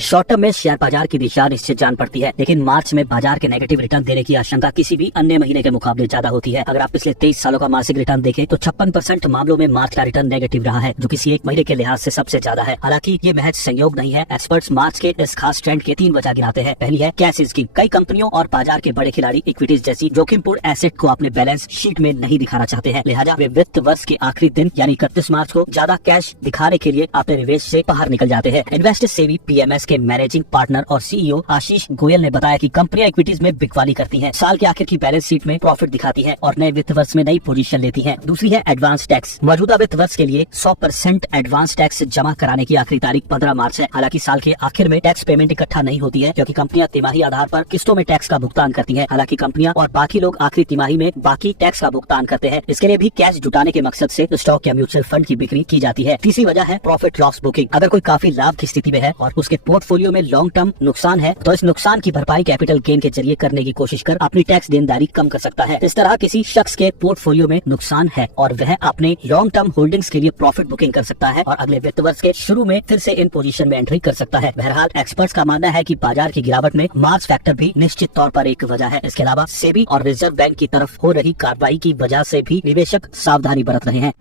Short term में share बाजार की दिशा निश्चित जान पड़ती है, लेकिन मार्च में बाजार के नेगेटिव रिटर्न देने की आशंका किसी भी अन्य महीने के मुकाबले ज्यादा होती है। अगर आप पिछले 23 सालों का मासिक रिटर्न देखें तो 56% मामलों में मार्च का रिटर्न नेगेटिव रहा है, जो किसी एक महीने के लिहाज से सबसे ज्यादा है। हालांकि ये महज संयोग नहीं है। एक्सपर्ट्स मार्च के इस खास ट्रेंड के 3 वजह गिनाते हैं। पहली है कैश स्कीम। कई कंपनियों और बाजार के बड़े खिलाड़ी इक्विटीज जैसी जोखिमपूर्ण एसेट को अपने बैलेंस शीट में नहीं दिखाना चाहते हैं, लिहाजा वे वित्त वर्ष के आखिरी दिन यानी 31 मार्च को ज्यादा कैश दिखाने के लिए अपने निवेश से बाहर निकल जाते हैं। इन्वेस्टर सेवी पीएमएस के मैनेजिंग पार्टनर और सीईओ आशीष गोयल ने बताया कि कंपनियां इक्विटीज में बिकवाली करती हैं, साल के आखिर की बैलेंस शीट में प्रॉफिट दिखाती हैं और नए वित्त वर्ष में नई पोजीशन लेती हैं। दूसरी है एडवांस टैक्स। मौजूदा वित्त वर्ष के लिए 100% एडवांस टैक्स जमा कराने की आखिरी तारीख 15 मार्च है। हालांकि साल के आखिर में टैक्स पेमेंट इकट्ठा नहीं होती है, क्योंकि कंपनियां तिमाही आधार पर किस्तों में टैक्स का भुगतान करती हैं। हालांकि कंपनियां और बाकी लोग आखिरी तिमाही में बाकी टैक्स का भुगतान करते हैं। इसके लिए भी कैश जुटाने के मकसद से स्टॉक या म्यूचुअल फंड की बिक्री की जाती है। तीसरी वजह है प्रॉफिट लॉस बुकिंग। अगर कोई काफी लाभ की स्थिति में है और उसके पोर्टफोलियो में लॉन्ग टर्म नुकसान है, तो इस नुकसान की भरपाई कैपिटल गेन के जरिए करने की कोशिश कर अपनी टैक्स देनदारी कम कर सकता है। इस तरह किसी शख्स के पोर्टफोलियो में नुकसान है और वह अपने लॉन्ग टर्म होल्डिंग्स के लिए प्रॉफिट बुकिंग कर सकता है और अगले वित्त वर्ष के शुरू में फिर से इन पोजीशन में एंट्री कर सकता है। बहरहाल एक्सपर्ट्स का मानना है कि बाजार की गिरावट में मार्च फैक्टर भी निश्चित तौर पर एक वजह है। इसके अलावा सेबी और रिजर्व बैंक की तरफ हो रही कार्रवाई की वजह से भी निवेशक सावधानी बरत रहे हैं।